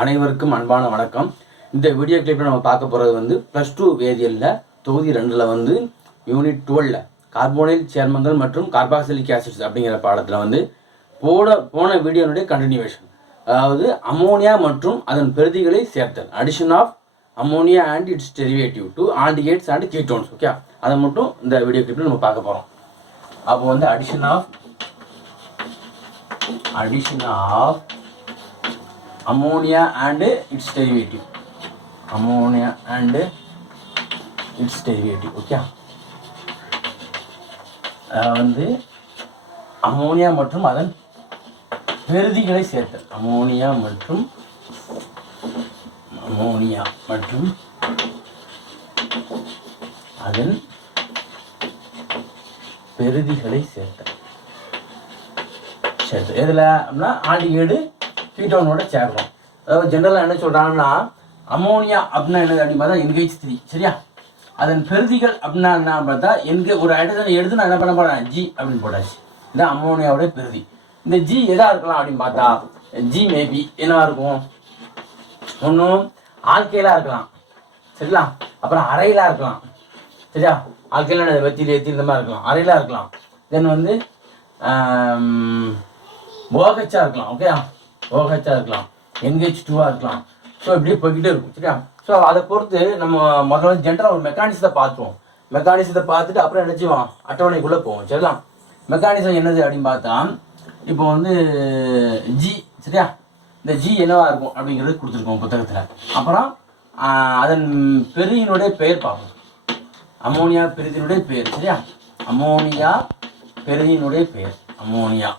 அனைவருக்கும் அன்பான வணக்கம். இந்த வீடியோ கிளிப்பில் நம்ம பார்க்க போகிறது வந்து +2 வேதியியலில் தொகுதி 2ல் வந்து யூனிட் 12 கார்போனைல் சேர்மங்கள் மற்றும் கார்பாக்சிலிக் ஆசிட்ஸ் அப்படிங்கிற பாடத்தில் வந்து போன வீடியோனுடைய கண்டினியூவேஷன், அதாவது அமோனியா மற்றும் அதன் பெறுதிகளை சேர்த்தல், addition of ammonia and its derivative to aldehydes and ketones. Okay, அதை மட்டும் இந்த வீடியோ கிளிப்பில் நம்ம பார்க்க போகிறோம். அப்போ வந்து addition of ammonia and its derivative, okay. வந்து அமோனியா மற்றும் அதன் பெறுதிகளை சேர்த்தல், அமோனியா மற்றும் அதன் பெறுதிகளை சேர்த்தல் எதில் அப்படின்னா ஆல்டிகைடு கீட்டோனோட சேர்க்கிறோம். அதாவது ஜென்ரலாக என்ன சொல்கிறாங்கன்னா, அமோனியா அப்படின்னா என்னது அப்படின்னு பார்த்தா NH3, சரியா? அதன் பெறுதிகள் அப்படின்னா என்ன பார்த்தா ஒரு ஹைட்ரஜனை எடுத்து நான் என்ன பண்ண போகிறேன், G அப்படின்னு போட்டாச்சு. இந்த அமோனியாவோட பெறுதி. இந்த G எதாக இருக்கலாம் அப்படின்னு பார்த்தா G மேபி என்னவா இருக்கும், ஒன்றும் ஆல்கைலாக இருக்கலாம், சரிங்களா? அப்புறம் அரையிலாக இருக்கலாம், சரியா? ஆல்கைலாக வெத்தியில் இந்த மாதிரி இருக்கலாம், அரையிலாக இருக்கலாம். தென் வந்து OH இருக்கலாம், ஓகே, OH இருக்கலாம், NH2 இருக்கலாம். ஸோ இப்படியே போய்கிட்டே இருக்கும், சரியா? ஸோ அதை பொறுத்து நம்ம முதல்ல ஜென்ரலாக ஒரு மெக்கானிசத்தை பார்த்துருவோம். மெக்கானிசத்தை பார்த்துட்டு அப்புறம் என்ன செய்வோம், அட்டவணைக்குள்ளே போவோம், சரிங்களா? மெக்கானிசம் என்னது அப்படின்னு பார்த்தா, இப்போ வந்து G, சரியா? இந்த G என்னவா இருக்கும் அப்படிங்கிறது கொடுத்துருக்கோம் புத்தகத்தில். அப்புறம் அதன் பெருதியினுடைய பெயர் பார்ப்போம், அமோனியா பெருதியினுடைய பெயர், சரியா? அமோனியா பெருதியினுடைய பெயர், அமோனியா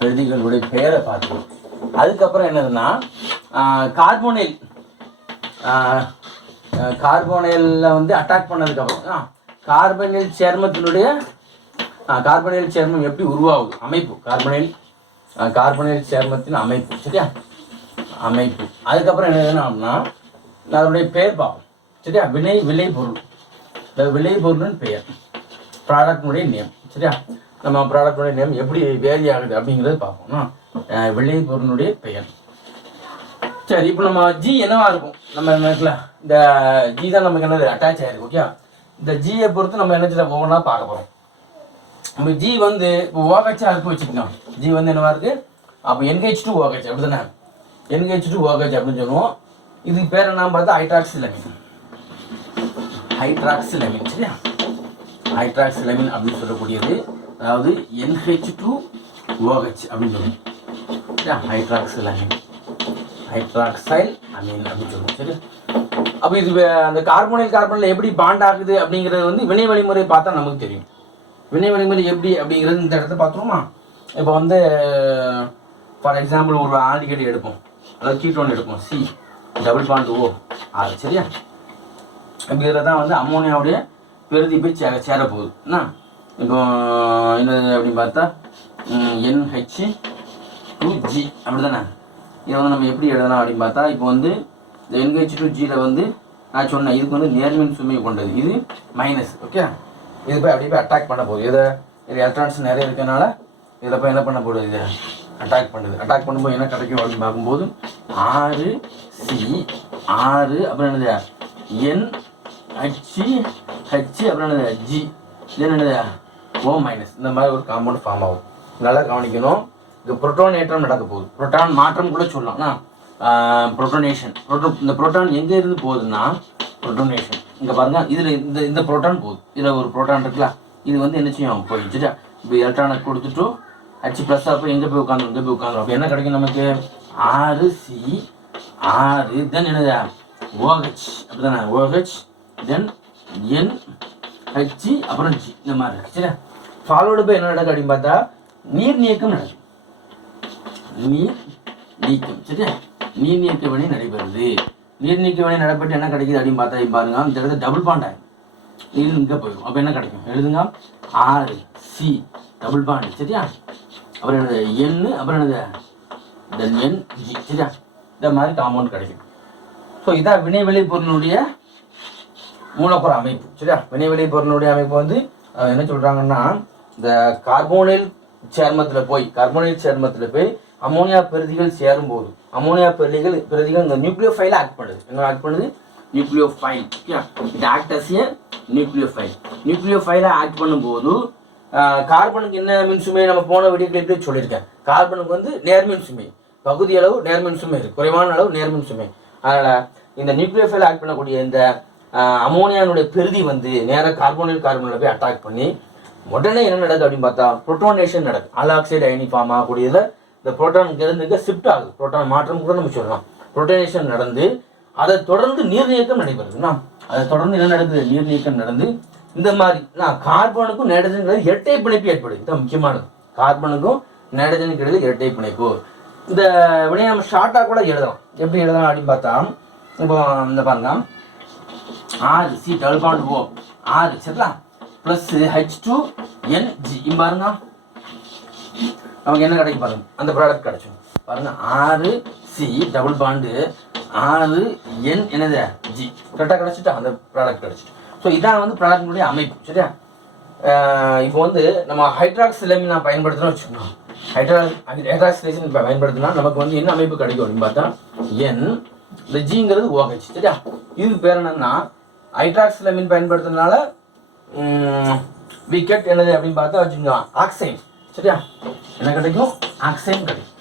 பெறுதிகளுடைய பெயரை பார்த்துக்கணும். அதுக்கப்புறம் என்னதுன்னா, கார்போனைலில் வந்து அட்டாக் பண்ணதுக்கப்புறம் கார்பனைல் சேர்மம் எப்படி உருவாகுது, அமைப்பு, கார்பனைல் சேர்மத்தின் அமைப்பு, சரியா? அமைப்பு. அதுக்கப்புறம் என்னதுன்னா அப்படின்னா அதனுடைய பெயர் பார்ப்போம், சரியா? விளைபொருள், விளைபொருளின் பெயர், ப்ராடக்டினுடைய நேம், சரியா? நம்ம ப்ராடக்டோடைய நேம் எப்படி வேரி ஆகுது அப்படிங்கிறது பார்ப்போம். விளைபொருளுடைய பெயர். சரி, இப்போ நம்ம G என்னவா இருக்கும், நம்ம இருக்குல்ல இந்த G தான் நமக்கு என்னது அட்டாச் ஆகிருக்கு, ஓகே. இந்த Gயை பொறுத்து நம்ம என்ன ஒவ்வொன்றா பார்க்க போகிறோம். நம்ம G வந்து இப்போ OH இருக்கு வச்சுக்கோங்க. G வந்து என்னவா இருக்குது, அப்போ NH2OH அப்படி தானே, NH2OH அப்படின்னு சொல்லுவோம். இதுக்கு பேர் என்ன பார்த்தா ஹைட்ராக்சிலமின், சரியா? ஹைட்ராக்சிலமின் அப்படின்னு சொல்லக்கூடியது, அதாவது NH2OH அப்படின்னு சொல்லுவோம், ஹைட்ராக்சைல் அமீன் அப்படின்னு சொல்லுவோம், சரி? அப்போ இது அந்த கார்பனில் எப்படி பாண்ட் ஆகுது அப்படிங்கிறது வந்து வினை வழிமுறை பார்த்தா நமக்கு தெரியும். வினை வழிமுறை எப்படி அப்படிங்கிறது இந்த இடத்த பார்த்துருவோமா? இப்போ வந்து ஃபார் எக்ஸாம்பிள் ஒரு ஆல்டிகைடு எடுப்போம், அதாவது கீட்டோன் எடுப்போம், C+O R, சரியா? இப்போ இதில் தான் வந்து அமோனியாவுடைய பெறுதி போய் சேரப்போகுது. என்ன இப்போ என்னது அப்படின்னு பார்த்தா NH2G அப்படி தானே. இதை வந்து நம்ம எப்படி எழுதலாம் அப்படின்னு பார்த்தா, இப்போ வந்து இந்த NH2Gயில் வந்து நான் சொன்னேன், இதுக்கு வந்து நேர்மின் சுமை கொண்டது, இது மைனஸ், ஓகே. இது போய் அப்படியே போய் அட்டாக் பண்ண போகுது. இது எலக்ட்ரான்ஸ் நிறைய இருக்கிறதுனால இதில் போய் என்ன பண்ண போகுது, இது அட்டாக் பண்ணும்போது என்ன கிடைக்கும் அப்படின்னு பார்க்கும்போது 6C6 அப்புறம் என்னது NH அப்புறம் என்னது G, இது என்னது O-, இந்த மாதிரி ஒரு காம்பவுண்ட் ஃபார்ம் ஆகும். நல்லா கவனிக்கணும். இது புரோட்டான் ஏற்றம் நடக்க போகுது, புரோட்டான் மாற்றம் கூட சொல்லலாம். புரோட்டோனேஷன், இந்த புரோட்டான் எங்கே இருந்து போகுதுன்னா புரோட்டோனேஷன். இங்கே பாருங்க, இதில் இந்த புரோட்டான் போகுது, இதில் ஒரு புரோட்டான் இருக்குல்ல, இது வந்து என்ன செய்யும் போயிடுச்சுட்டா. இப்போ எலக்ட்ரானை கொடுத்துட்டு H+ அப்போ எங்கே போய் உட்காந்துரும், அப்போ என்ன கிடைக்கும் நமக்கு 6C6 தென் என்னது OH அப்படி தானே, OH தென் NH அப்புறம் G இந்த மாதிரி இருக்கு, சரியா? ஃபாலோடு போய் என்ன நடக்கும் அப்படின்னு பார்த்தா நீர் நீக்கம் நடக்கும், சரியா? நீர் நீக்க வினை நடைபெறுது. நீர் நீக்க வினை நடைபெற்று என்ன கிடைக்குது அப்படின்னு பார்த்தா பாருங்க, இந்த இடத்துல டபுள் பாண்ட் ஆகும், இது இங்கே போயிடும். அப்போ என்ன கிடைக்கும் எழுதுங்க, 6C டபுள் பாண்ட், சரியா? அப்புறம் என்னது N அப்புறம் என்னது NG, சரியா? இந்த மாதிரி காம்பவுண்ட் கிடைக்கும். ஸோ இதான் வினை விளைபொருளுடைய மூலக்கூறு அமைப்பு, சரியா? வினை விளைபொருளுடைய அமைப்பு வந்து என்ன சொல்கிறாங்கன்னா, இந்த கார்போனைல் சேர்மத்தில் போய் அமோனியா பெருதிகள் சேரும்போது அமோனியா பெருதிகள் இந்த நியூக்ளியோஃபைல ஆக்ட் பண்ணுது. என்ன ஆக்ட் பண்ணுது? Nucleophile. It act as a nucleophile. நியூக்ளியோஃபைலை ஆக்ட் பண்ணும்போது கார்பனுக்கு என்ன மின்சுமை நம்ம போன வீடியோக்கள் எப்படி சொல்லியிருக்கேன். கார்பனுக்கு வந்து நேர்மின் சுமை, பகுதி அளவு நேர்மின் சுமை இருக்குது, குறைவான அளவு நேர்மின் சுமை. அதனால் இந்த நியூக்ளியோஃபைல் ஆக்ட் பண்ணக்கூடிய இந்த அமோனியானுடைய பெருதி வந்து நேராக கார்பனில் போய் அட்டாக் பண்ணி உடனே என்ன நடக்குது அப்படின்னு பார்த்தா புரோட்டோனேஷன் நடக்குது. ஆலாக்சைடு அயனி ஃபார்ம் ஆகக்கூடியதில் இந்த புரோட்டான் இருந்து ஷிஃப்ட் ஆகுது. புரோட்டான் மாற்றம் கூட நம்ம சொல்லலாம். புரோட்டோனேஷன் நடந்து அதை தொடர்ந்து நீர்நீக்கம் நடைபெறுதுன்னா அதை தொடர்ந்து என்ன நடக்குது? நீர்நீக்கம் நடந்து இந்த மாதிரி கார்பனுக்கும் நைட்ரஜனுக்கு இரட்டை பிணைப்பு ஏற்படுது. இதுதான் முக்கியமானது. கார்பனுக்கும் நைட்ரஜனுக்கு இடையில இரட்டை பிணைப்பு. இந்த வினையை நம்ம ஷார்ட்டாக கூட எழுதலாம். எப்படி எழுதலாம் அப்படின்னு பார்த்தா இப்போ இந்த பாருங்க, R(C)O R சரிங்களா ப்ளஸ் H2NG பாருங்க, நமக்கு என்ன கிடைக்கும் பாருங்க, அந்த ப்ராடக்ட் கிடைச்சிடும் பாருங்க. R(C)R(N) என்னது G கரெக்டாக கிடச்சிட்டா அந்த ப்ராடக்ட் கிடச்சிட்டு. ஸோ இதான் வந்து ப்ராடக்டினுடைய அமைப்பு. சரியா? இப்போ வந்து நம்ம ஹைட்ராக்சிலமின் நான் பயன்படுத்தினா வச்சுக்கணும். ஹைட்ராக்சிலேஷன் பயன்படுத்தினா நமக்கு வந்து என்ன அமைப்பு கிடைக்கும் அப்படின்னு பார்த்தா N, இந்த ஜிங்கிறது OH. சரியா? இதுக்கு பேர் என்னன்னா ஹைட்ராக்சிலமின் பயன்படுத்துறதுனால விக்கெட் என்னது அப்படின்னு பார்த்தா வச்சுக்கோங்க ஆக்சைன். சரியா? என்ன கிடைக்கும்? ஆக்சைன் கிடைக்கும்.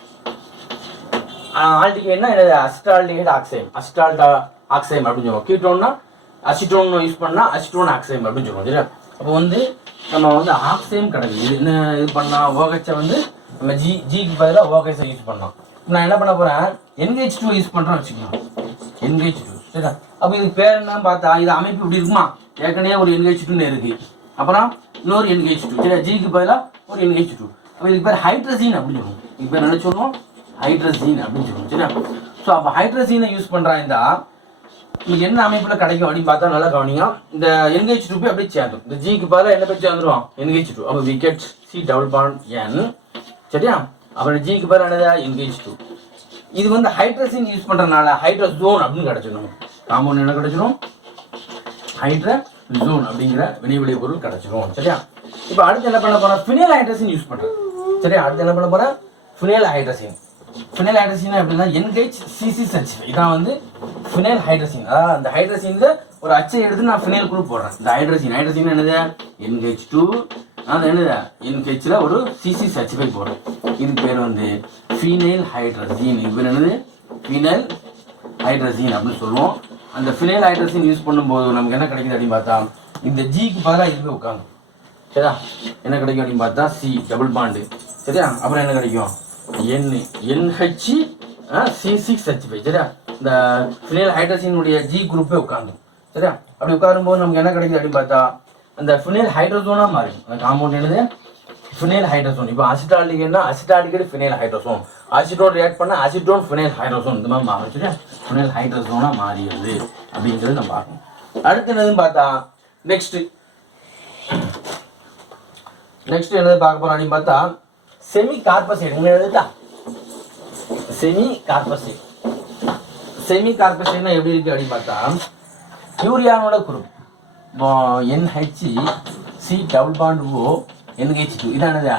ஆல்டிகேட்னா என்னது? அசிட்டால்டிஹைட் ஆக்சைன், ஆக்சைன் அப்படின்னு சொல்லுவோம். கீட்டோன்னா அசிட்டோன் யூஸ் பண்ணால் அசிட்டோன் ஆக்சைன் அப்படின்னு சொல்லுவோம். சரியா? அப்போ வந்து நம்ம வந்து ஆக்சைன் கிடைக்கும். இது என்ன இது பண்ணால் OH வந்து நம்ம ஜிக்கு பதிலாக OH யூஸ் பண்ணலாம். நான் என்ன பண்ண போகிறேன்? NH2 யூஸ் பண்ணுறேன்னு வச்சுக்கலாம். NH2. சரியா? அப்போ இதுக்கு பேர் என்ன பார்த்தா இது அமைப்பு இப்படி இருக்குமா? ஏற்கனவே ஒரு NH2 இருக்குது, அப்புறம் இன்னொரு NH2. சரியா? ஜிக்கு பதிலாக ஒரு NH2. அப்போ இதுக்கு பேர் ஹைட்ரஜீன் அப்படின்னு சொல்லுவோம். இதுக்கு பேர் என்ன சொல்லுவோம்? ஹைட்ரஜீன் அப்படின்னு சொல்லுவோம். சரியா? ஸோ அப்போ ஹைட்ரஜீனை யூஸ் பண்ணுறாங்க. உங்களுக்கு என்ன அமைப்பில் கிடைக்கும் அப்படின்னு பார்த்தா நல்லா கவனிங்க. இந்த NH2 போய் அப்படியே சேர்ந்துடும். இந்த ஜிக்கு பதிலாக என்ன போய் சேர்ந்துடும்? NH2. அப்போ we get C(N). சரியா? அப்புறம் ஜிக்கு பதிலாக என்னது? NH2. இது வந்து ஹைட்ரஜீன் யூஸ் பண்ணுறதுனால ஹைட்ரோசோன் அப்படின்னு கிடைச்சிடும். காம்பவுண்ட் என்ன கிடைச்சிடும்? ஹைட்ரோசோன் அப்படிங்கிற வினை பொருள் கிடைச்சிடும். சரியா? இப்போ அடுத்து என்ன பண்ண போகிறேன்? ஃபினைல் ஹைட்ரஜன் யூஸ் பண்ணுறேன். சரியா? அடுத்து என்ன பண்ண போகிறேன்? Phenyl hydrogen. ஃபினைல் ஹைட்ரஜன் எப்படின்னா NHCCH. இதான் வந்து ஃபினைல் ஹைட்ரஜன். அதாவது அந்த ஹைட்ரஜனில் ஒரு அச்சை எடுத்து நான் ஃபினைல் குரூப் போடுறேன். இந்த ஹைட்ரஜன் என்னது? NH2. அது என்னது? NHல ஒரு CCH5 போடுறேன். இதுக்கு பேர் வந்து ஃபினைல் ஹைட்ரஜன். இது பேர் என்னது? ஃபினைல் ஹைட்ரஜன் அப்படின்னு சொல்லுவோம். அந்த ஃபினைல் ஹைட்ரஜன் யூஸ் பண்ணும்போது நமக்கு என்ன கிடைக்குது அப்படின்னு பார்த்தா இந்த ஜிக்கு பதிலாக இதுவே உட்காந்து. சரியா? என்ன கிடைக்கும் அப்படின்னு பார்த்தா C(double-bond). சரியா? அப்புறம் என்ன கிடைக்கும்? NHC6H5. சரியா? இந்த ஃபினைல் ஹைட்ரஜனுடைய ஜி குரூப்பே உட்காந்துரும். சரியா? அப்படி உட்காரும்போது நமக்கு என்ன கிடைக்குது அப்படின்னு பார்த்தா அந்த ஃபினைல் ஹைட்ரோசோனாக மாறிடும். அந்த காம்பவுண்ட் என்னது? Phenyl hydrazone. இப்போ அசிட்டால்டிகேட்னா acetaldehyde phenyl hydrazone, acetone react பண்ணால் அசிட்டோன் ஃபினைல் ஹைட்ரோசோன், இந்த மாதிரி மாறும். சரியா? ஃபினைல் ஹைட்ரோசோனாக மாறிடுது அப்படிங்கிறது நம்ம பார்க்கணும். அடுத்து என்னதுன்னு பார்த்தா நெக்ஸ்ட் என்னது பார்க்க போகிறோம் அப்படின்னு பார்த்தா செமி கார்பசைடு. என்ன எழுதுட்டா? செமி கார்பசைடுனா எப்படி இருக்கு அப்படின்னு பார்த்தா யூரியானோட குரூப் NHC((O) NH2. இதானது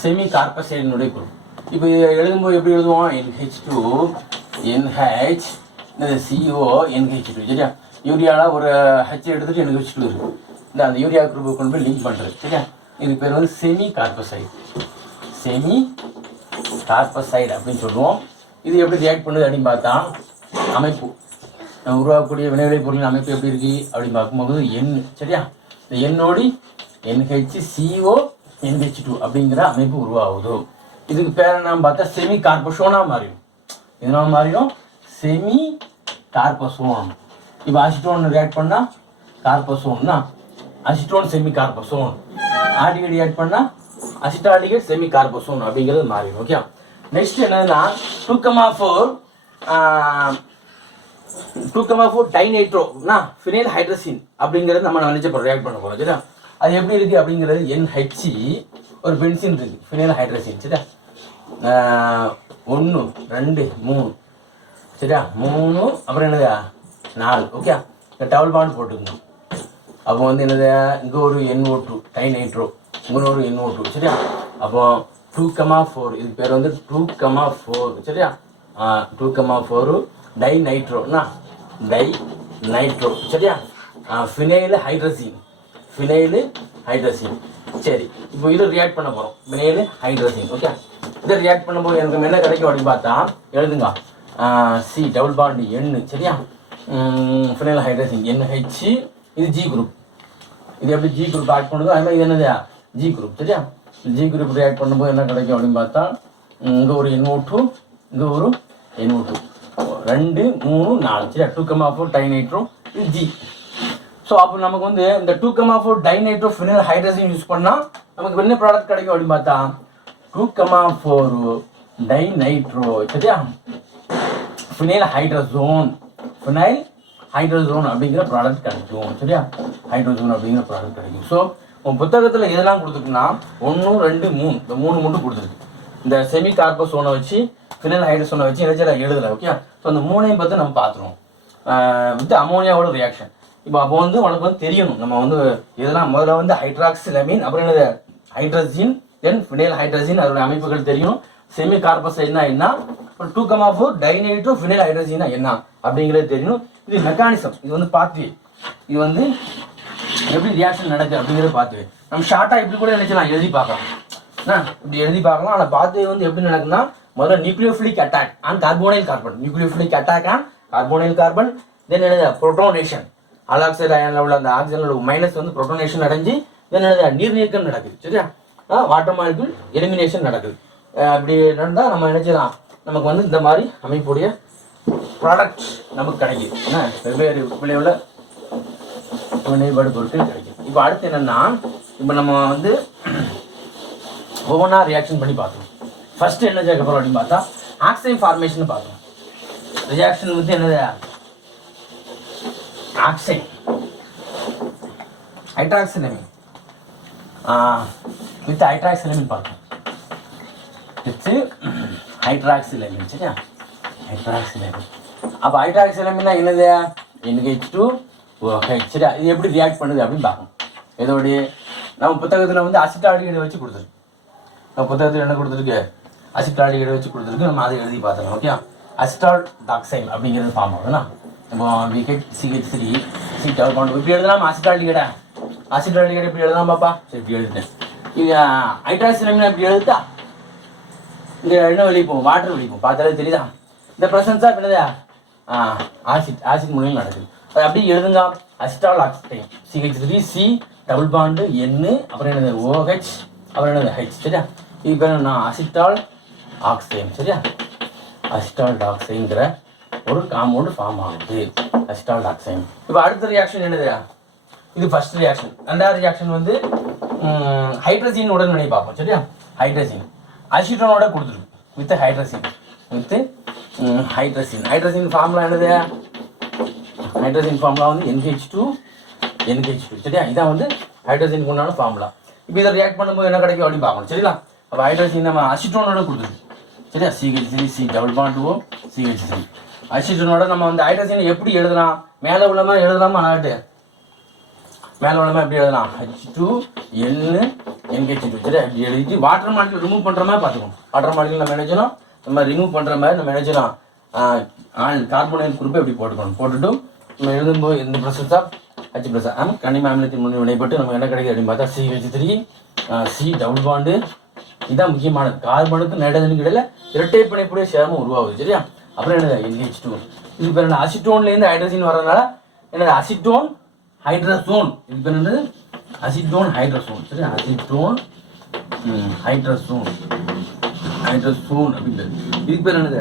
செமி கார்பசைடினுடைய குரூப். இப்போ எழுதும்போது எப்படி எழுதுவோம்? NH2 NH CO NH2. சரியா? யூரியாவில் ஒரு H எடுத்துட்டு NH2 இருக்கு. அந்த யூரியா குரூப்பை கொண்டு போய் லிங்க் பண்ணுறது. சரியா? இதுக்கு பேர் வந்து செமி கார்பசைடு அப்படின்னு சொல்லுவோம். இது எப்படி ரியாக்ட் பண்ணுது அப்படின்னு பார்த்தா அமைப்பு உருவாக்கக்கூடிய வினைவிலை பொருளின் அமைப்பு எப்படி இருக்கு அப்படின்னு பார்க்கும்போது N. சரியா? இந்த எண்ணோடி NHCO NH2 அப்படிங்கிற அமைப்பு உருவாகுது. இதுக்கு பேர் என்ன பார்த்தா செமி கார்பசோனாக மாறிடும். இதனால் மாறிடும் செமி கார்பசோன். இப்போ அசிட்டோன் ரியாக்ட் பண்ணால் கார்பசோன்னா அசிட்டோன் செமி கார்பசோன், ஆல்டிகேட் ரியாக்ட் பண்ணால் அசிட்டால்டிகேட் செமி கார்பசோன் அப்படிங்கிறது மாறிடும். ஓகே? நெக்ஸ்ட் என்னதுன்னா 2,4 டைநைட்ரோனா ஃபினைல் ஹைட்ரஜன் அப்படிங்கிறது நம்ம நினைச்ச ரியாக்ட் பண்ண போகிறோம். சரியா? அது எப்படி இருக்குது அப்படிங்கிறது NH ஒரு பென்சின் இருக்குது, ஃபினைல் ஹைட்ரஜன். சரியா? 1 2 3. சரியா? 3 அப்புறம் என்னது 4. ஓகே? டபுள் பாண்ட் போட்டுக்கணும். அப்போ வந்து என்னது இங்கே ஒரு NO2 டைநைட்ரோ, இங்கே ஒரு NO2. சரியா? அப்போ 2,4 இது பேர் வந்து 2,4 சரியா 2,4 டை நைட்ரோனா டை நைட்ரோ சரியா ஃபினைல் ஹைட்ரசின் சரி இப்போ இது ரியாக்ட் பண்ண போகிறோம் ஃபினைல் ஹைட்ரசின் ஓகே இதை ரியாக்ட் பண்ணும்போது எனக்கு என்ன கிடைக்கும் அப்படின்னு பார்த்தா எழுதுங்க சி டபுள் பாண்ட் எண்ணு சரியா ஃபினைல் ஹைட்ரசின் NH இது G குரூப் இது எப்படி G குரூப் ஆட் பண்ணுதோ அது மாதிரி இது என்னது G குரூப் சரியா G குரூப் ரியாக்ட் பண்ணும்போது என்ன கிடைக்கும் அப்படின்னு பார்த்தா இங்கே ஒரு NO2 இங்கே ஒரு NO2 2 3 4 சரியா 2,4 டைநைட்ரோ இது G ஸோ அப்போ நமக்கு வந்து இந்த 2,4 டைநைட்ரோ ஃபினைல் ஹைட்ரஜன் யூஸ் பண்ணால் நமக்கு என்ன ப்ராடக்ட் கிடைக்கும் அப்படின்னு பார்த்தா 2,4 டைநைட்ரோ சரியா ஃபினைல் ஹைட்ரஜோன் அப்படிங்கிற ப்ராடக்ட் கிடைக்கும் சரியா ஹைட்ரஜோன் அப்படிங்கிற ப்ராடக்ட் கிடைக்கும் ஸோ உங்கள் புத்தகத்தில் எதெல்லாம் கொடுத்துருக்குன்னா 1 2 3 இந்த 3 மட்டும் கொடுத்துருக்கு இந்த செமி கார்போசோனை வச்சு ஃபினைல் ஹைட்ரஜோனை வச்சு எழுதலை ஓகே ஸோ அந்த 3ஐயும் பார்த்து நம்ம பார்த்துருவோம் வித் அமோனியாவோட ரியாக்ஷன் இப்போ அப்போ வந்து உனக்கு வந்து தெரியணும் நம்ம வந்து இதெல்லாம் முதல்ல வந்து ஹைட்ராக்சிலமீன் அப்புறம் என்னது ஹைட்ரஜின் தென் ஃபினைல் ஹைட்ரஜின் அதோட அமைப்புகள் தெரியணும் செமி கார்பசைட்னா என்ன அப்புறம் 2,4 டைநைட்ரோ ஃபினைல் ஹைட்ரஜினா என்ன அப்படிங்கிறது தெரியணும் இது மெக்கானிசம் இது வந்து பாத்வே இது வந்து எப்படி ரியாக்ஷன் நடக்குது அப்படிங்கிறத பாத்வே நம்ம ஷார்ட்டாக இப்படி கூட நினைச்சலாம் எழுதி பார்க்கலாம் இப்படி எழுதி பார்க்கலாம் ஆனால் பாத்வே வந்து எப்படி நடக்குதுன்னா முதல்ல nucleophilic attack on carbonyl carbon nucleophilic attack on carbonyl carbon then என்னது புரோட்டோனேஷன் அலாக்சைடு அயனில் உள்ள அந்த ஆக்சிஜனில் மைனஸ் வந்து புரோட்டோனேஷன் அடைஞ்சு தென் என்னது நீர் நீக்கம் நடக்குது சரியா வாட்டர் மாலிக்யூல் எலிமினேஷன் நடக்குது அப்படி நடந்தால் நம்ம நினைச்சலாம் நமக்கு வந்து இந்த மாதிரி அமைப்புடைய ப்ராடக்ட் நமக்கு கிடைக்குது ஏன்னா வெவ்வேறு விளைவுள்ள வினைபாடு பொருட்கள் கிடைக்கும் இப்போ அடுத்து என்னென்னா இப்போ நம்ம வந்து ஒவ்வொன்றா ரியாக்ஷன் பண்ணி பார்த்தோம் ஃபர்ஸ்ட் என்ன சேர்க்கப்படுறோம் அப்படின்னு பார்த்தா ஆக்சைன் ஃபார்மேஷன் பார்த்தோம் ரியாக்ஷன் வந்து என்னது ஆக்சைன் ஹைட்ராக்சிலமீன் வித் ஹைட்ராக்சிலமீன் பார்த்தோம் வித் ஹைட்ராக்சிலமீன் சரியா ஹைட்ராக்சிலமீன் அப்போ ஹைட்ராக்சிலமீன்னா என்னது NH2 சரியா இது எப்படி ரியாக்ட் பண்ணுது அப்படின்னு பார்க்கணும் இதோடைய நம்ம புத்தகத்தில் வந்து அசிட்டால்டிகைடை வச்சு கொடுத்துருக்கு நம்ம புத்தகத்தில் என்ன கொடுத்துருக்கு அசிட்டால்டிகைடை வச்சு கொடுத்துருக்கு நம்ம அதை எழுதி பார்த்துக்கலாம் ஓகே அசிட்டால் டாக்சைன் அப்படிங்கிறது ஃபார்ம் ஆகுதுண்ணா இப்போ CH3 சி டபுள் பாண்ட் இப்படி எழுதலாம் அசிட்டால்டிகைடை இப்படி எழுதலாம் பாப்பா சரி இப்படி எழுதிட்டேன் இது ஹைட்ராக்சிலமீன் இப்படி எழுதுதா இங்கே என்ன வெளியே போகும் வாட்டர் வெளியே போகும் பார்த்தாலே தெரியுதா இந்த ப்ரெசன்ஸாக இப்போ என்னது ஆசிட் மூலியம் நடக்குது அது அப்படியே எழுதுங்க acetaldoxime CH3 C double bond N அப்புறம் என்னது OH அப்புறம் என்னது H சரியா இது பேர் என்ன அசிட்டால் ஆக்சைன் சரியா அசிட்டால் டாக்சைங்கிற ஒரு காம்பவுண்டு ஃபார்ம் ஆகுது அசிட்டால் டாக்சைன் இப்போ அடுத்த ரியாக்ஷன் என்னது இது ஃபர்ஸ்ட் ரியாக்ஷன் ரெண்டாவது ரியாக்ஷன் வந்து ஹைட்ரஜன் உடன் வினை பார்ப்போம் சரியா ஹைட்ரஜன் அசிட்டோனோட கொடுத்துருக்கு வித் ஹைட்ரஜன் ஃபார்முலா என்னது ஹைட்ரஜன் ஃபார்முலா வந்து NH2 சரியா இதான் வந்து ஹைட்ரஜனுக்கு உண்டான ஃபார்முலா இப்போ இதை ரியாக்ட் பண்ணும்போது என்ன கிடைக்கும் அப்படின்னு பார்க்கணும் சரிங்களா அப்போ ஹைட்ரஜன் நம்ம அசிட்டோனோட கொடுத்துருக்கு சரியா CH3 C double bond O CH3 அசிட்டோனோட நம்ம வந்து ஹைட்ரஜனை எப்படி எழுதலாம் மேலே உள்ளமா எழுதலாமா நாட்டு மேலே உள்ளமா எப்படி எழுதலாம் H2N NH2 சரியா இப்படி எழுதிட்டு வாட்டர் மாலிக்யூல் ரிமூவ் பண்ணுற மாதிரி பார்த்துக்கணும் வாட்டர் மாலிக்யூல் நம்ம நினைச்சோம் நம்ம ரிமூவ் பண்ணுற மாதிரி நம்ம நினைச்சோம் கார்போனைல் குரூப்பை எப்படி போட்டுட்டு நம்ம எழுதும்போது இந்த ப்ரெஷர் H+ கனிம அமிலத்தின் முன் வினைப்பட்டு நம்ம என்ன கிடைக்குது அப்படின்னு பார்த்தா CH3 சி டபுள் பாண்டு இதுதான் முக்கியமானது கார்பனுக்கு நைட்ரஜனுக்கு இடையில இரட்டை பிணைப்புடைய சேர்மம் உருவாகுது சரியா அப்புறம் என்னது NH2 இது பேர் என்ன அசிட்டோன்லேருந்து ஹைட்ரஜன் வர்றதுனால என்னது அசிட்டோன் ஹைட்ரசோன் இது பேர் என்னது அசிட்டோன் ஹைட்ரசோன் சரியா அசிட்டோன் ஹைட்ரசோன் அப்படின்னு இது பேர் என்னது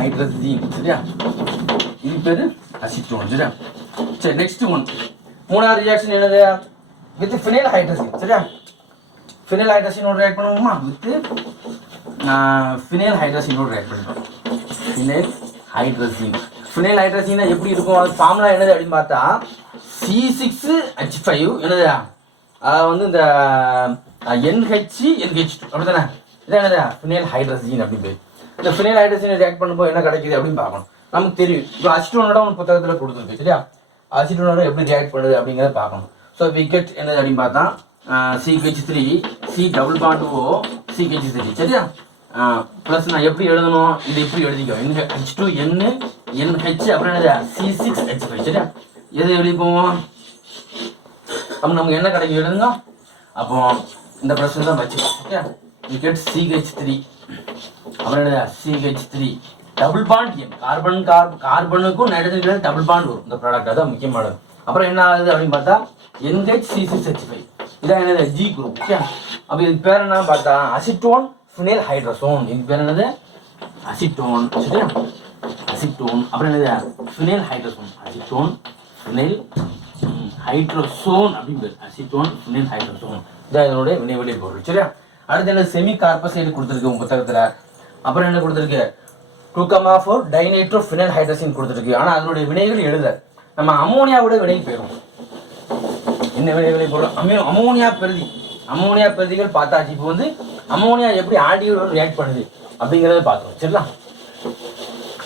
ஹைட்ரஜன் சரியா இது பேர் அசிட்டோன் சரியா சரி நெக்ஸ்ட் ஒன் மூணாவது ரியாக்ஷன் என்னது வித் ஃபினைல் ஹைட்ரஜன் சரியா ஃபினைல் ஹைட்ரஜனோட ரியாக்ட் பண்ணுவோமா வித் ஃபினைல் ஹைட்ரஜனோட ரியாக்ட் பண்ணுறோம் ஃபினைல் ஹைட்ரஜன் எப்படி இருக்கும் அது ஃபார்முலா என்னது அப்படின்னு பார்த்தா C6H5 என்னது அதாவது வந்து இந்த NH2 அப்படி தானே இதான் என்னது ஃபினைல் ஹைட்ரஜன் அப்படின்னு இந்த ஃபினைல் ஹைட்ரஜன் ரியாக்ட் பண்ணும்போது என்ன கிடைக்குது அப்படின்னு பார்க்கணும் நமக்கு தெரியும் இப்போ அசிட்டோனோட ஒரு புத்தகத்தில் கொடுத்துருக்கு சரியா அசிட்டோனோட எப்படி ரியாக்ட் பண்ணுது அப்படிங்கிறத பார்க்கணும் ஸோ விக்கெட் என்னது அப்படின்னு பார்த்தா CH3 C C double bond O CH3 சரியா. ப்ளஸ் நான் எப்படி எழுதணும், இது இப்படி எழுதிக்கோ, H2N NH அப்புறம் என்னது C6H5 சரியா. எது எழுதி போவோம், அப்போ நமக்கு என்ன கிடைக்கும் எழுதுங்க. அப்போ இந்த பிரச்சனை தான் வச்சுக்கோ ஓகே. யூ கெட் CH3 அப்புறம் என்னது CH3 டபுள் பாண்ட் என் கார்பனுக்கும் நைட்ரஜனுக்கும் டபுள் பாண்ட் வரும் இந்த ப்ராடக்ட், அதான் முக்கியமானது. அப்புறம் என்ன ஆகுது அப்படின்னு பார்த்தா NHC6H5 இதான் என்னது G குரூப் ஓகே. அப்போ இதுக்கு பேர் என்ன பார்த்தா அசிட்டோன் ஃபினைல் ஹைட்ரசோன். இதுக்கு பேர் என்னது அசிட்டோன் சரியா, அசிட்டோன் அப்புறம் என்னது phenyl hydrazone, acetone phenyl hydrazone அப்படின்னு பேர், அசிட்டோன் ஃபினைல் ஹைட்ரசோன். இதான் இதனுடைய வினைவெளி பொருள் சரியா. அடுத்து என்ன செமி கார்பசைடு கொடுத்துருக்கு உங்க புத்தகத்தில். அப்புறம் என்ன கொடுத்துருக்கு 2,4 டைநைட்ரோ ஃபினைல் ஹைட்ரசின் கொடுத்துருக்கு. ஆனால் அதனுடைய வினைகள் எழுத நம்ம அமோனியாவோட வினைக்கு போயிடும். என்ன வினைகளை பொருள் அமோனியா பிரதி, அமோனியா பிரதிகள் பார்த்தாச்சு. இப்போ வந்து அமோனியா எப்படி ஆல்டிகைடோட ரியாக்ட் பண்ணுது அப்படிங்கிறத பார்த்தோம் சரிங்களா.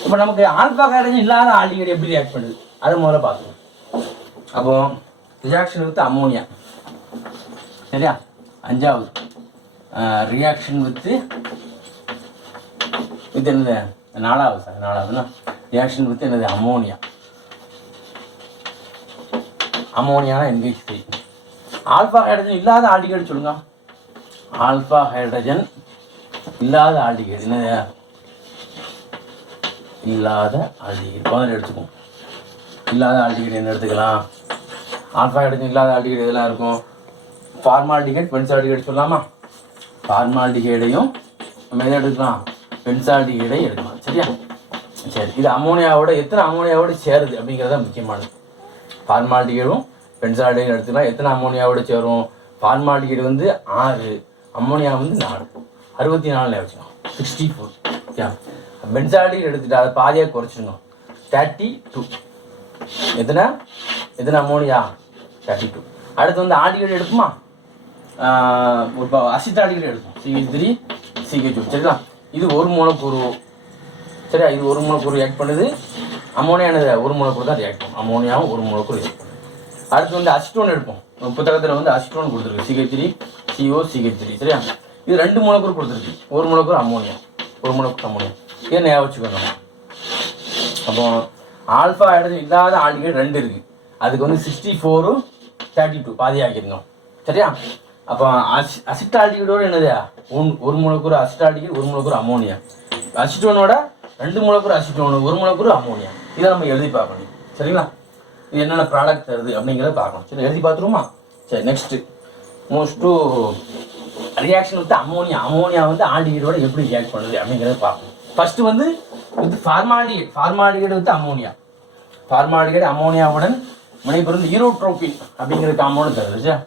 இப்போ நமக்கு ஆல்பா ஹைட்ரஜன் இல்லாத ஆல்டிகைடு எப்படி ரியாக்ட் பண்ணுது அதை முதல்ல பார்த்தோம். அப்போ ரியாக்ஷன் வித் அமோனியா சரியா. அஞ்சாவது ரியாக்ஷன் வித் என்னது நாலாவதுனா ரியாக்ஷன் வித் என்னது அமோனியா. அமோனியானா NH3. ஆல்பா ஹைட்ரஜன் இல்லாத ஆல்டிகைடு சொல்லுங்க. ஆல்பா ஹைட்ரஜன் இல்லாத ஆல்டிகைடு என்னது, இல்லாத ஆல்டிகைடு முதல்ல எடுத்துக்கும். இல்லாத ஆல்டிகைடு என்ன எடுத்துக்கலாம், ஆல்பா ஹைட்ரஜன் இல்லாத ஆல்டிகைடு இதெல்லாம் இருக்கும். ஃபார்மால்டிகைடு பென்சால்டிகைடு சொல்லலாமா. ஃபார்மால்டிகைடையும் நம்ம எதை எடுக்கலாம், பென்சால்டிகைடையும் எடுக்கலாம் சரியா. சரி, இது அமோனியாவோட எத்தனை அமோனியாவோட சேருது அப்படிங்கிறத முக்கியமானது. ஃபார்மால்டிகைடும் பென்சால்டிகைடும் எடுத்துக்கலாம். எத்தனை அமோனியாவோட சேரும், ஃபார்மால்டிகைடு வந்து 6, அமோனியா வந்து 4, 64 வச்சுக்கோம் 64 ஓகே. பென்சால்டிகைடு எடுத்துட்டு அதை பாதியாக குறைச்சிருங்க 32. எத்தனை அமோனியா 32. அடுத்து வந்து ஆல்டிகைடு எடுக்குமா, ஒரு அசிட்டால்டிகைடு எடுக்கும் CH3 CH2 சரிங்களா. இது ஒரு மூலக்கூறு சரியா, இது ஒரு மூலக்கூறு ரியாக்ட் பண்ணுது. அமோனியானது ஒரு மூலக்கூறு தான் ரியாக்ட் பண்ணும், அமோனியாவும் ஒரு மூலக்கூறு ரியாக்ட் பண்ணுது. அடுத்து வந்து அசிட்டோன் எடுப்போம். புத்தகத்தில் வந்து அசிட்டோன் கொடுத்துருக்கு CH3 CO CH3 சரியா. இது 2 மூலக்கூறு கொடுத்துருக்கு, ஒரு மூலக்கூறு அமோனியா, ஒரு மூலக்கூறு அமோனியா. இதை ஞாபகம் வச்சுக்கணும். அப்போ ஆல்ஃபா ஹைட்ரஜன் இல்லாத ஆல்டிகைடு 2 இருக்குது. அதுக்கு வந்து 64 32 பாதி ஆக்கிருந்தோம் சரியா. அப்போ அசிட்டால்டிகைடோடு என்னது ஒரு மூலக்கூறு அசிட்டால்டிகைடு, ஒரு மூலக்கூறு அமோனியா. அசிட்டோனோட 2 மூலக்கூறு அசிட்டோனு, ஒரு மூலக்கூறு அமோனியா. இதை நம்ம எழுதி பார்க்கணும் சரிங்களா. இது என்னென்ன ப்ராடக்ட் தருது அப்படிங்கிறத பார்க்கணும் சரி. எழுதி பார்த்துருமா. சரி, next moves to reaction with ammonia. Ammonia வந்து ஆல்டிகைடோட எப்படி ரியாக்ட் பண்ணுது அப்படிங்கிறத பார்க்கணும். ஃபர்ஸ்ட் வந்து with formaldehyde with ammonia. Formaldehyde அமோனியாவுடன் வினைபுரிந்து ஈரோட்ரோபின் அப்படிங்கிற காம்பவுண்ட் தருது சார்.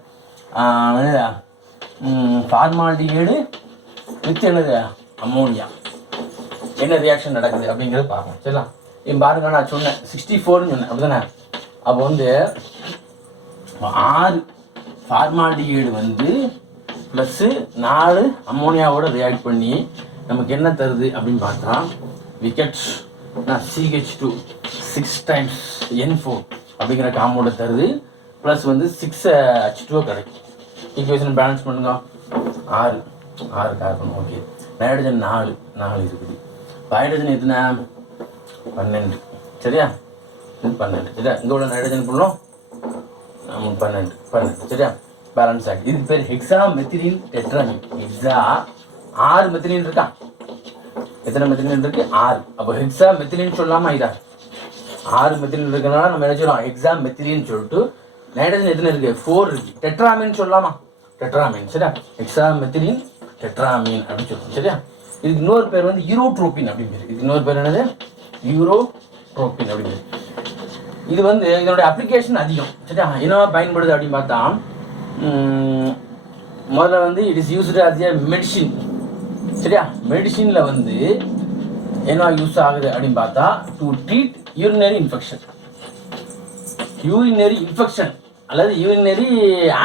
ஃபார்மால்டிகைடு வித் என்னது அமோனியா என்ன ரியாக்ஷன் நடக்குது அப்படிங்கிறது பார்க்கணும் சரிங்களா. இப்போ பாருங்க, நான் சொன்னேன் 64ன்னு சொன்னேன் அப்படி தானே. அப்போ வந்து 6 ஃபார்மால்டிகைடு வந்து ப்ளஸ்ஸு 4 அமோனியாவோட ரியாக்ட் பண்ணி நமக்கு என்ன தருது அப்படின்னு பார்த்தா விக்கெட் CH2 6 டைம்ஸ் N4 அப்படிங்கிற காம்பவுண்டை தருது. ப்ளஸ் வந்து 6 H2O கிடைக்கும். ஈக்குவேஷன் பேலன்ஸ் பண்ணுங்க. 6 கார்பன் ஓகே. நைட்ரஜன் 4 இருக்குது. ஹைட்ரஜன் எத்தனை 12 சரியா. இது 12 சரியா. இங்கே உள்ள நைட்ரஜன் பண்ணோம் 12 சரியா. பேலன்ஸ் ஆகி இதுக்கு பேர் ஹெக்ஸா மெத்திலின் டெட்ராமீன். ஹெக்ஸா 6 மெத்திலின் இருக்கா, எத்தனை மெத்திலின் இருக்கு 6. அப்போ ஹெக்ஸா மெத்திலின் சொல்லலாமா. இதா 6 மெத்திலின் இருக்கிறனால நம்ம என்ன சொல்லலாம் ஹெக்ஸா மெத்திலின்னு சொல்லிட்டு. நைட்ரஜன் எத்தனை இருக்கு 4 இருக்கு. டெட்ராமீன் சொல்லலாமா, டெட்ராமீன் சரியா. ஹெக்ஸா மெத்திலின் டெட்ராமீன் அப்படின்னு சொல்லுவோம் சரியா. இதுக்கு இன்னொரு பேர் வந்து யூரோட்ரோபின் அப்படின்னு பேர். இதுக்கு இன்னொரு பேர் என்னது யூரோட்ரோபின் அப்படின்னு. இது வந்து இதனுடைய அப்ளிகேஷன் அதிகம் சரியா. என்னவா பயன்படுது அப்படின்னு பார்த்தா முதல்ல வந்து it is used as a medicine சரியா. மெடிசினில் வந்து என்ன யூஸ் ஆகுது அப்படின்னு பார்த்தா to treat urinary infection. Urinary infection அல்லது யூரினரி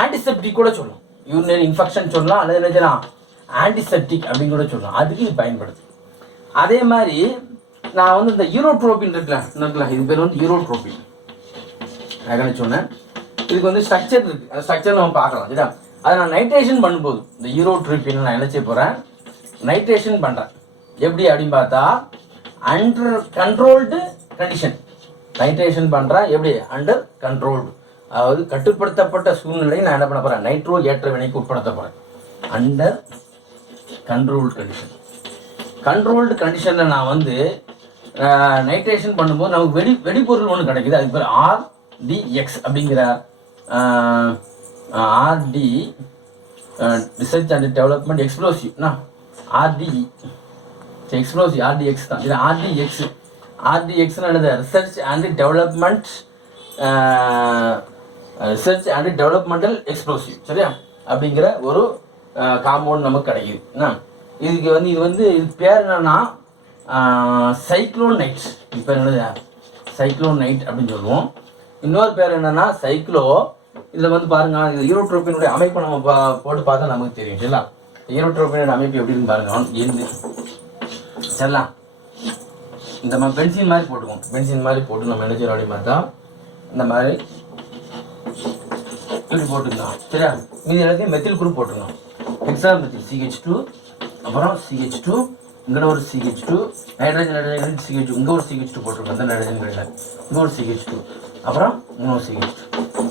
ஆன்டிசெப்டிக் கூட சொல்லலாம். யூரினரி இன்ஃபெக்ஷன் சொல்லலாம் அல்லது என்ன சொல்லலாம் ஆன்டிசெப்டிக் அப்படின்னு கூட சொல்லலாம். அதுக்கு இது பயன்படுது. அதே மாதிரி நான் வந்து இந்த யூரோட்ரோபின் இருக்குல்ல இது பேர் வந்து யூரோட்ரோபின். நான் சொன்னேன் இதுக்கு வந்து ஸ்ட்ரக்சர் இருக்குது. அந்த ஸ்ட்ரக்சர் நம்ம பார்க்கலாம் சரியா. அதை நான் நைட்ரேஷன் பண்ணும்போது இந்த யூரோட்ரிபின் நான் என்ன செய்ய போகிறேன், நைட்ரேஷன் பண்ணுறேன். எப்படி அப்படின்னு பார்த்தா அண்டர் கண்ட்ரோல்டு கண்டிஷன் நைட்ரேஷன் பண்ணுறேன். எப்படி அண்டர் கண்ட்ரோல்டு, அதாவது கட்டுப்படுத்தப்பட்ட சூழ்நிலையை நான் என்ன பண்ண போகிறேன், நைட்ரோ ஏற்ற வினைக்கு உட்படுத்த போகிறேன். Under controlled condition. கண்ட்ரோல்டு கண்டிஷனில் நான் வந்து நைட்ரேஷன் பண்ணும்போது நமக்கு வெடிபொருள் ஒன்று கிடைக்குது. அதுக்கு பேர் RDX அப்படிங்கிற RD ரிசர்ச் அண்ட் டெவலப்மெண்ட் எக்ஸ்ப்ளோசிவ்னா RDE எக்ஸ்ப்ளோசிவ் RDX தான். இது RDXன்னு எழுத ரிசர்ச் அண்ட் டெவலப்மெண்டல் எக்ஸ்ப்ளோசிவ், சரியா, அப்படிங்கிற ஒரு காம்பவுண்ட் நமக்கு கிடைக்குது. என்ன இது பேர் என்னன்னா சைக்ளோனைட். இது பேர் என்னது, சைக்ளோனைட் அப்படின்னு சொல்லுவோம். இன்னொரு பேர் என்னன்னா சைக்ளோ. இதில் வந்து பாருங்க, இது யூரோட்ரோபினுடைய அமைப்பு நம்ம போட்டு பார்த்தா நமக்கு தெரியும். சரிங்களா, யூரோட்ரோபினுடைய அமைப்பு எப்படி இருக்குன்னு பாருங்க. எந்த சரிங்களா, இந்த மாதிரி பென்சின் மாதிரி போட்டுக்கோம். பென்சின் மாதிரி போட்டு நம்ம என்ன செய்யறோம் அப்படின்னு பார்த்தா இந்த மாதிரி இப்படி போட்டுக்கலாம். சரியா, மீதி எல்லாத்தையும் மெத்தில் குரூப் போட்டுருக்கோம். எக்ஸாம்பிள் மெத்தில் CH2, அப்புறம் CH2, இங்கே ஒரு CH2, நைட்ரஜன் CH2, இங்கே ஒரு CH2 போட்டிருக்கோம். அந்த நைட்ரஜன் கிடையாது, இங்கே ஒரு CH2, அப்புறம் இன்னொரு CH2.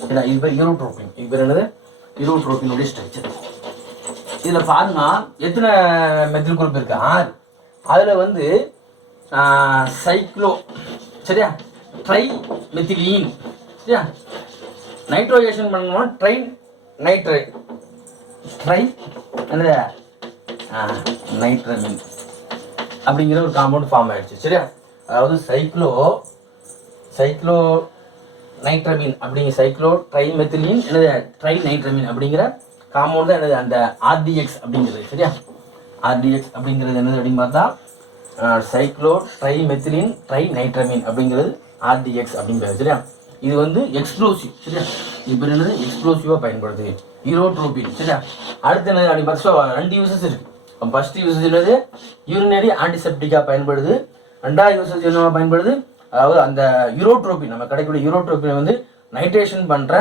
சரியா, இது பேர் யூரோட்ரோபின். இது பேர் என்னது, யூரோட்ரோபினுடைய ஸ்ட்ரக்சர். இதில் பாருங்க எத்தனை மெத்தில் குரூப் இருக்கு, 6. அதில் வந்து சைக்ளோ, சரியா, ட்ரை மெத்திலீன், சரியா, நைட்ரோஜேஷன் பண்ணணும் ட்ரை என்னது நைட்ரமின் அப்படிங்கிற ஒரு காம்பவுண்ட் ஃபார்ம் ஆயிடுச்சு. சரியா, அதாவது சைக்ளோ நைட்ரமின் அப்படிங்கிற சைக்ளோ ட்ரை மெத்திலீன் என்னது ட்ரை நைட்ரமின் அப்படிங்கிற காம்பவுண்ட் தான் என்னது அந்த RDX அப்படிங்கிறது. சரியா, RDX அப்படிங்கிறது என்னது அப்படின்னு பார்த்தா சைக்ளோ ட்ரை மெத்திலின் ட்ரை நைட்ரமின் அப்படிங்கிறது RDX அப்படிங்கிறது. சரியா, இது வந்து எக்ஸ்ப்ளோசிவ். சரியா, இப்போ என்னது எக்ஸ்ப்ளோசிவாக பயன்படுது யூரோட்ரோபின். சரியா, அடுத்து என்னது அப்படி பார்த்தா 2 யூசஸ் இருக்கு. ஃபர்ஸ்ட் யூசஸ் என்னது யூரினரி ஆன்டிசெப்டிக்காக பயன்படுது. 2வது யூசஸ் என்னவா பயன்படுது, அதாவது அந்த யூரோட்ரோபின் நம்ம கிடைக்கக்கூடிய யூரோட்ரோபினை வந்து நைட்ரேஷன் பண்ணுற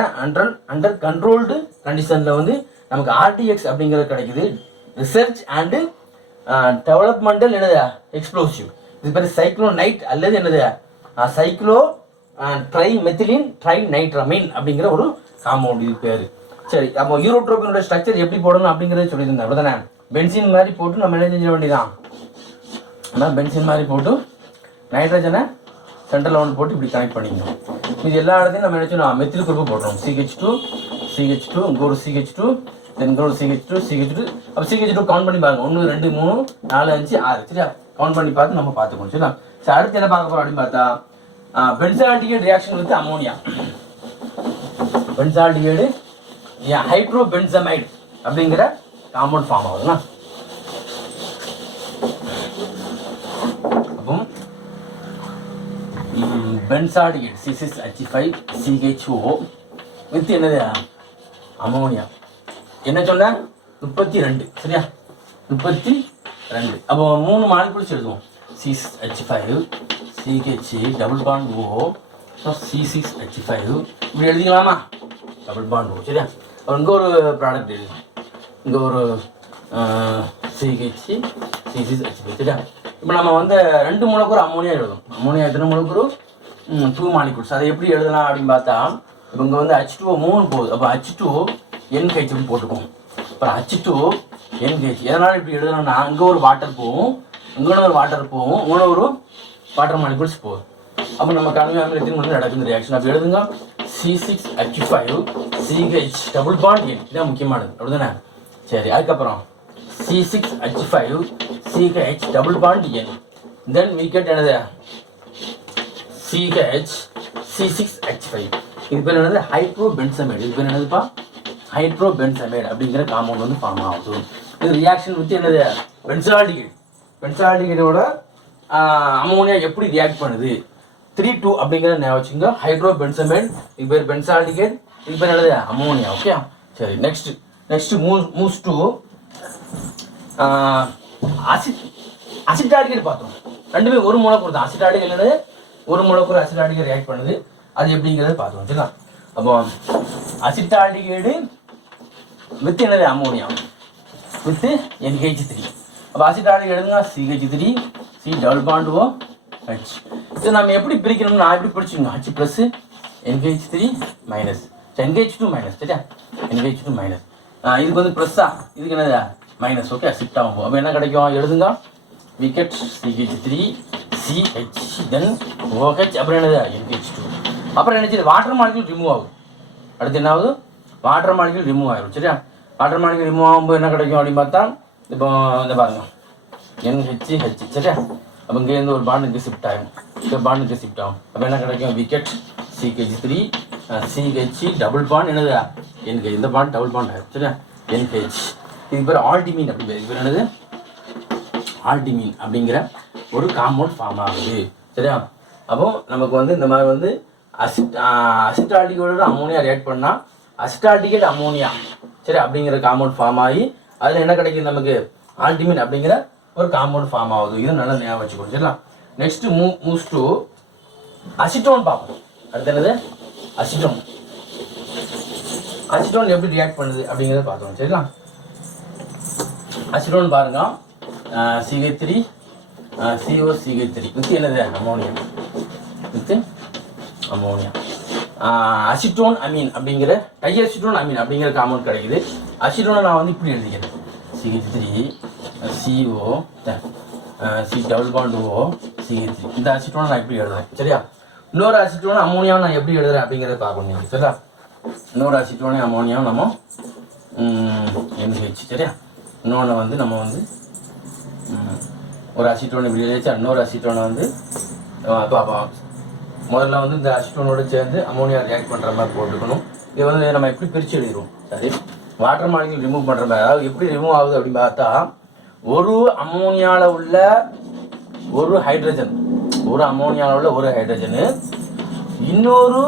அண்டர் கண்ட்ரோல்டு கண்டிஷனில் வந்து நமக்கு RDX அப்படிங்கிறது கிடைக்குது. ரிசர்ச் அண்டு டெவலப்மெண்டல் என்னது எக்ஸ்ப்ளோசிவ். இது பேர் சைக்ளோனைட் அல்லது என்னது சைக்ளோ ட்ரை மெத்திலின் ட்ரை நைட்ரமின் அப்படிங்கிற ஒரு காம்பவுண்ட் இது பேர். சரி, அப்போ யூரோட்ரோபினோட ஸ்ட்ரக்சர் எப்படி போடணும் அப்படிங்கிறத சொல்லியிருந்தேன். அப்படிதானே, பென்சின் மாதிரி போட்டு நம்ம என்ன செஞ்ச வேண்டியதான், ஆனால் பென்சின் மாதிரி போட்டு நைட்ரஜனை சென்ட்ரல் ஒன்று போட்டு இப்படி கனெக்ட் பண்ணிக்கணும். இது எல்லா இடத்தையும் நம்ம என்ன செய்யணும், மெத்தில் குரூப் போட்டுரும். CH2 இங்கே ஒரு CH2, இங்கே ஒரு CH2. அப்போ CH2 கவுண்ட் பண்ணி பாருங்க, 1 2 3 4 5 6. சரியா, கவுண்ட் பண்ணி பார்த்து நம்ம பார்த்துக்கணும். சரியா, சரி, அடுத்து என்ன பார்க்க போறோம் அப்படின்னு பார்த்தா பென்சால்டிகைடு ரியாக்ஷன் வித் அமோனியா. பென்சால்டிகைடு ஹைட்ரோபென்சமைடு அப்படிங்கிற காம்பவுண்ட் ஃபார்ம் ஆகுதுன்னா, அப்போ பென்சால்டிகைடு C6H5CHO வித் என்னது அமோனியா. என்ன சொன்ன 32. சரியா, 32. அப்போ 3 மாலிகுல்ஸ் எழுதுவோம். C6H5 CH double bond O C6H5 இப்படி எழுதிக்கலாமா, டபுள் பாண்ட் O. சரியா, இங்கே ஒரு ப்ராடக்ட் எழுது, இங்கே ஒரு C6H5. சரியா, இப்போ நம்ம வந்து 2 மூலக்கூறு அமோனியா எழுதும். அமோனியா எத்தனை மூலக்கூறு, 2 மாலிகுல்ஸ். அதை எப்படி எழுதலாம் அப்படின்னு பார்த்தா, இப்போ இங்கே வந்து H2O 3 போகுது. அப்போ H2NH போட்டுக்குவோம். அப்புறம் H2NH. எதனால் இப்படி எழுதணும்னா, அங்கே ஒரு வாட்டர் போகும், இங்கே ஒரு வாட்டர் போகும், இங்கே ஒரு வாட்டர் மாலிகுல்ஸ் போகுது. அப்போ நம்ம கனிம அமிலத்தின் வந்து நடக்குது ரியாக்ஷன். அப்போ எழுதுங்க C6H5 CH double bond N. இதான் முக்கியமானது, அப்படிதானே. சரி, அதுக்கப்புறம் C6H5 CH double bond N. Then we get என்னது CH C6H5. இது பேர் என்னது ஹைட்ரோபென்சமைடு. இது பேர் என்னதுப்பா ஹைட்ரோபென்சமைடு அப்படிங்கிற காம்பவுண்ட் வந்து ஃபார்ம் ஆகுது. இது ரியாக்ஷன் வித் என்னது பென்சால்டிகைடு. பென்சால்டிகைடோட அமோனியா எப்படி ரியாக்ட் பண்ணுது 3,2 அப்படிங்கிற ஞாபகம் வச்சுங்க. ஹைட்ரோபென்சமைடு, இது பேர் பென்சால்டிகைடு, இது பேர் என்னது அமோனியா. ஓகே, சரி, நெக்ஸ்ட் மூவ்ஸ் டு அசிட்டால்டிகைடு பார்த்தோம். ரெண்டுமே ஒரு மூலக்கூறு தான். அசிட்டால்டிகைடு என்னது ஒரு மூலக்கூறு அசிட்டால்டிகைடு ரியாக்ட் பண்ணுது, அது எப்படிங்கிறத பார்த்தோம். சரிங்களா, அப்போ அசிட்டால்டிகைடு வித் என்னது அமோனியா வித் NH3. அப்போ அசிட்டாலிக் எழுதுங்க CH3 C double bond O H. இது நம்ம எப்படி பிரிக்கணும்னு நான் எப்படி பிரிச்சுங்க H plus NH3 minus NH2 minus சரியா NH2 மைனஸ் இதுக்கு வந்து ப்ளஸ்ஸா இதுக்கு என்னது மைனஸ் ஓகே ஷிஃப்ட் ஆகும். அப்போ என்ன கிடைக்கும் எழுதுங்க we get CH3 CH then OH அப்புறம் என்னது NH2. அப்புறம் என்ன வாட்டர் மாலிக்யூல் ரிமூவ் ஆகும். அடுத்து என்ன ஆகுது வாட்டர் மாலிக்யூல் ரிமூவ் ஆகிடும் சரியா. வாட்டர் மாலிக்யூல் ரிமூவ் ஆகும்போது என்ன கிடைக்கும் அப்படின்னு பார்த்தா இப்போ இந்த பாருங்க NH சரியா. அப்போ இங்கேருந்து ஒரு பாண்ட் இங்கே ஷிஃப்ட் ஆகும் இந்த பாண்ட் இங்கே ஷிஃப்ட் ஆகும். அப்போ என்ன கிடைக்கும் we get CH3 CH double bond என்னது NH இந்த பாண்ட் டபுள் பாண்ட் ஆகும் சரியா NH. இது பேர் ஆல்டிமீன் அப்படி பேர். இது பேர் என்னது ஆல்டிமீன் அப்படிங்கிற ஒரு காம்பவுண்ட் ஃபார்ம் ஆகுது சரியா. அப்போ நமக்கு வந்து இந்த மாதிரி வந்து அசிட்டால்டிகோட அமோனியா ரியாக்ட் பண்ணால் அசிட்டால்டிகேட் அமோனியா சரி அப்படிங்கிற காம்பவுண்ட் ஃபார்ம் ஆகி அதில் என்ன கிடைக்குது நமக்கு ஆல்டிமீன் அப்படிங்கிற ஒரு காம்பவுண்ட் ஃபார்ம் ஆகுது. இது நல்லா ஞாபகம் வச்சுக்கணும் சரிங்களா. நெக்ஸ்ட் மூவ்ஸ் டு அசிட்டோன் பார்ப்போம். அடுத்து என்னது அசிட்டோன். அசிட்டோன் எப்படி ரியாக்ட் பண்ணுது அப்படிங்கிறத பார்த்தோம் சரிங்களா. அசிட்டோன் பாருங்க CH3 CO CH3 வித் என்னது ammonia with ammonia. Acetone amine அப்படிங்கிற டைஅசிட்டோன் அமீன் அப்படிங்கிற காம்பவுண்ட் கிடைக்குது. அசிட்டோனை நான் வந்து இப்படி எழுதிக்கிறேன் CH3 CO C double bond O CH3. இந்த அசிட்டோனை நான் இப்படி எழுதுறேன் சரியா. இன்னொரு அசிட்டோனை அமோனியாவை நான் எப்படி எழுதுறேன் அப்படிங்கிறத பார்க்கணும் நீங்கள் சரியா. இன்னொரு அசிட்டோனை அமோனியாவை நம்ம NH சரியா. இன்னொன்று வந்து நம்ம வந்து ஒரு அசிட்டோனை இப்படி எழுதிச்சா இன்னொரு அசிட்டோனை வந்து பார்ப்போம். முதல்ல வந்து இந்த அசிட்டோனோட சேர்ந்து அமோனியா ரியாக்ட் பண்ணுற மாதிரி போட்டுக்கணும். இதை வந்து நம்ம எப்படி பிரித்து எழுதிடுவோம் சரி. வாட்டர் மாலிக்யூல் ரிமூவ் பண்ணுற மாதிரி அதாவது எப்படி ரிமூவ் ஆகுது அப்படின்னு பார்த்தா ஒரு அமோனியாவில் உள்ள ஒரு ஹைட்ரஜன் ஒரு அமோனியாவில் உள்ள ஒரு ஹைட்ரஜனு இன்னொரு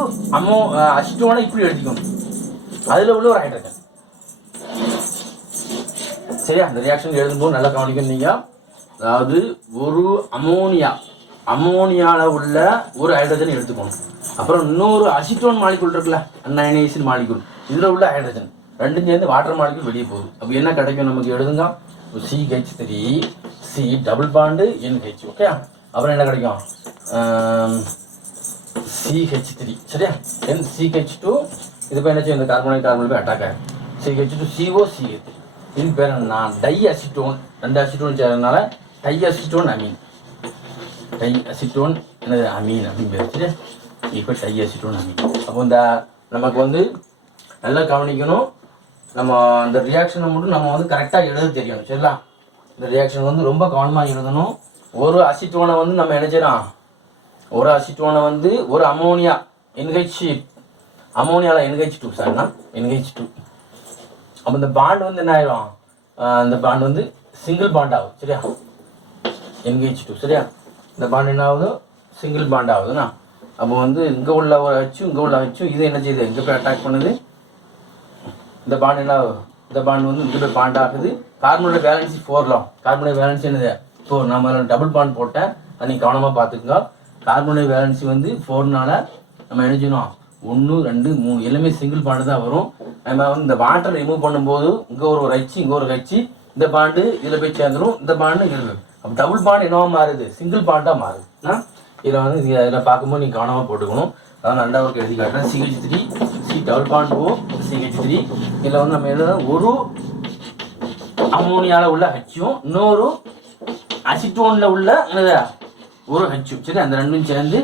அசிட்டோனை இப்படி எழுதிக்கணும் அதில் உள்ள ஒரு ஹைட்ரஜன் சரியா. அந்த ரியாக்ஷன் எழுதும்போது நல்லா கவனிக்கணும் நீங்கள். அதாவது ஒரு அமோனியாவில் உள்ள ஒரு ஹைட்ரஜன் எடுத்துக்கணும். அப்புறம் இன்னொரு அசிட்டோன் மாலிக்யூல் இருக்குல்ல அன்அயனைஸ்டு மாலிக்யூல் இதில் உள்ள ஹைட்ரஜன் ரெண்டும் சேர்ந்து வாட்டர் மாலிக்யூல் வெளியே போகுது. அப்போ என்ன கிடைக்கும் நமக்கு எழுதுங்க CH3 C double bond NH okay. அப்புறம் என்ன கிடைக்கும் CH3 சரியா CH2 இது பேர் என்ன செய்யும் இந்த கார்பன் போய் அட்டாக் ஆகும் CH2 CO CH3. இதுக்கு பேர் என்ன டைஅசிட்டோன் ரெண்டு அசிட்டோன் சேர்றதுனால டைஅசிட்டோன் அமீன் டைஅசிட்டோன் என்னது அமீன் அப்படின்னு பேர் சரியா. இப்போ டைஅசிட்டோன் அமீன். அப்போ இந்த நமக்கு வந்து நல்லா கவனிக்கணும். நம்ம அந்த ரியாக்ஷனை மட்டும் நம்ம வந்து கரெக்டாக எழுத தெரியணும் சரிங்களா. இந்த ரியாக்ஷன் வந்து ரொம்ப கவனமாக எழுதணும். ஒரு அசிட்டோனை வந்து நம்ம என்ன செய்யலாம் ஒரு அசிட்டோனை வந்து ஒரு அமோனியா NH அமோனியாவில் NH2 சார்னா NH2. அப்போ இந்த பாண்ட் வந்து என்ன ஆயிடும் இந்த பாண்ட் வந்து சிங்கிள் பாண்ட் ஆகும் சரியா NH2 சரியா. இந்த பாண்ட் என்ன ஆகுது சிங்கிள் பாண்ட் ஆகுதுண்ணா. அப்போ வந்து இங்கே உள்ள ஒரு ஹச்சும் இங்கே உள்ள ஹச்சும் இது என்ன செய்யுது இங்கே போய் அட்டாக் பண்ணுது. இந்த பாண்ட் என்ன இந்த பாண்ட் வந்து இங்கே போய் பாண்ட் ஆகுது. கார்பனோட வேலன்சி 4 கார்பனோட வேலன்சி என்னது 4. நம்ம டபுள் பாண்ட் போட்டேன் அதை நீங்கள் கவனமாக பார்த்துக்கோங்க. கார்பனோட வேலன்சி வந்து 4னால நம்ம என்ன செய்யணும் 1 2 3 எல்லாமே சிங்கிள் பாண்டு தான் வரும். நம்ம வந்து இந்த வாட்டர் ரிமூவ் பண்ணும்போது இங்கே ஒரு ஹச்சு இங்கே ஒரு ஹச்சு இந்த பாண்டு இதில் போய் சேர்ந்துடும் இந்த பாண்டு இருக்குது. அப்போ டபுள் பாண்ட் என்னவா மாறுது சிங்கிள் பாண்டாக மாறுதுன்னா இதில் வந்து இதில் பார்க்கும்போது நீங்கள் கவனமாக போட்டுக்கணும். அதான் ரெண்டாவது எழுதி காட்டுறேன் CH3 C double bond O CH3. இதில் வந்து நம்ம எழுத ஒரு அமோனியாவில் உள்ள ஹச்சும் இன்னொரு அசிட்டோனில் உள்ள என்னது ஒரு ஹச்சும் சரி. அந்த ரெண்டும் சேர்ந்து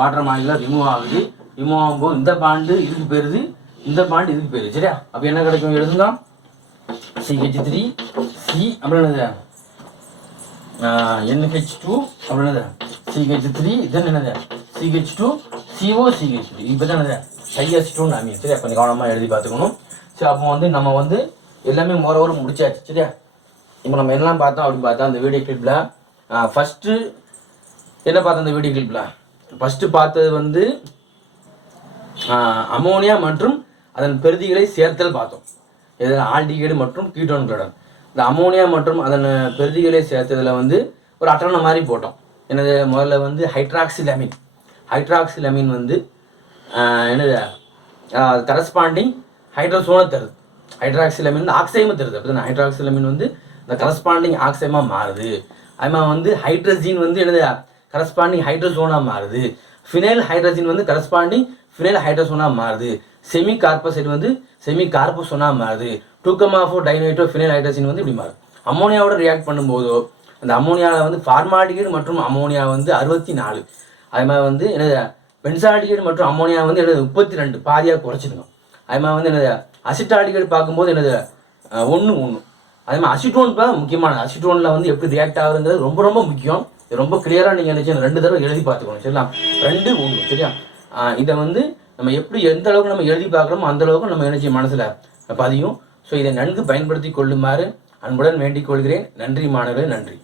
வாட்டர் மாலிக்யூல் ரிமூவ் ஆகுது. ரிமூவ் ஆகும்போது இந்த பாண்டு இதுக்கு போயிருது இந்த பாண்ட் இதுக்கு போயிருது சரியா. அப்போ என்ன கிடைக்கும் எழுதுங்க CH3 C அப்புறம் என்னது NH2 அப்புறம் என்னது CH3 தென் என்னது CH2 CO CH3. இப்போ தான் என்னது டைஅசிட்டோன் அமீன் சரியா. கொஞ்சம் கவனமாக எழுதி பார்த்துக்கணும் சரி. அப்போ வந்து நம்ம வந்து எல்லாமே மோரோவர் முடிச்சாச்சு சரியா. இப்போ நம்ம என்னெல்லாம் பார்த்தோம் அப்படின்னு பார்த்தா அந்த வீடியோ கிளிப்பில் ஃபஸ்ட்டு என்ன பார்த்தோம் அந்த வீடியோ கிளிப்பில் ஃபஸ்ட்டு பார்த்தது வந்து அமோனியா மற்றும் அதன் பெருதிகளை சேர்த்தல் பார்த்தோம். இதில் ஆல்டிகைடு மற்றும் கீட்டோன்களுடன் இந்த அமோனியா மற்றும் அதன் பெருதிகளை சேர்த்ததில் வந்து ஒரு அட்டவணை மாதிரி போட்டோம். என்னது முதல்ல வந்து ஹைட்ராக்சிலமீன் வந்து என்னது கரஸ்பாண்டிங் ஹைட்ரோசோனை தருது. ஹைட்ராக்சிலமின் வந்து ஆக்சைமை தருது. அப்படி தானே ஹைட்ராக்சிலமின் வந்து இந்த கரஸ்பாண்டிங் ஆக்சைமாக மாறுது. அதுமாதிரி வந்து ஹைட்ரஜின் வந்து என்னது கரஸ்பாண்டிங் ஹைட்ரோசோனாக மாறுது. ஃபினைல் ஹைட்ரஜின் வந்து கரஸ்பாண்டிங் ஃபினைல் ஹைட்ரோசோனாக மாறுது. செமி கார்பசைடு வந்து செமி கார்போசோனாக மாறுது. 2,4 டைநைட்ரோ ஃபினைல் ஹைட்ரஜின் வந்து இப்படி மாறுது. அம்மோனியாவோட ரியாக்ட் பண்ணும்போதோ அந்த அம்மோனியாவில் வந்து ஃபார்மால்டிகைடு மற்றும் அம்மோனியா வந்து 64. அது மாதிரி வந்து என்னது பென்சால்டிகைடு மற்றும் அம்மோனியா வந்து என்னது 32 பாதியாக குறைச்சிடுங்க. அது மாதிரி வந்து என்னது அசிட்டால்டிகைடு பார்க்கும்போது என்னது 1. அதே மாதிரி அசிட்டோன் முக்கியமானது. அசிட்டோனில் வந்து எப்படி ரியாக்ட் ஆகுதுங்கிறது ரொம்ப ரொம்ப முக்கியம். இது ரொம்ப கிளியராக நீங்கள் நினச்சி 2 தடவை எழுதி பார்த்துக்கணும். சரிங்களா? 2, 1. சரியா? இதை வந்து நம்ம எப்படி எந்த அளவுக்கு நம்ம எழுதி பார்க்குறோமோ அந்த அளவுக்கு நம்ம நினச்சி மனசில் பதியும். ஸோ இதை நன்கு பயன்படுத்தி கொள்ளுமாறு அன்புடன் வேண்டிக் கொள்கிறேன். நன்றி மாணவர்களே, நன்றி.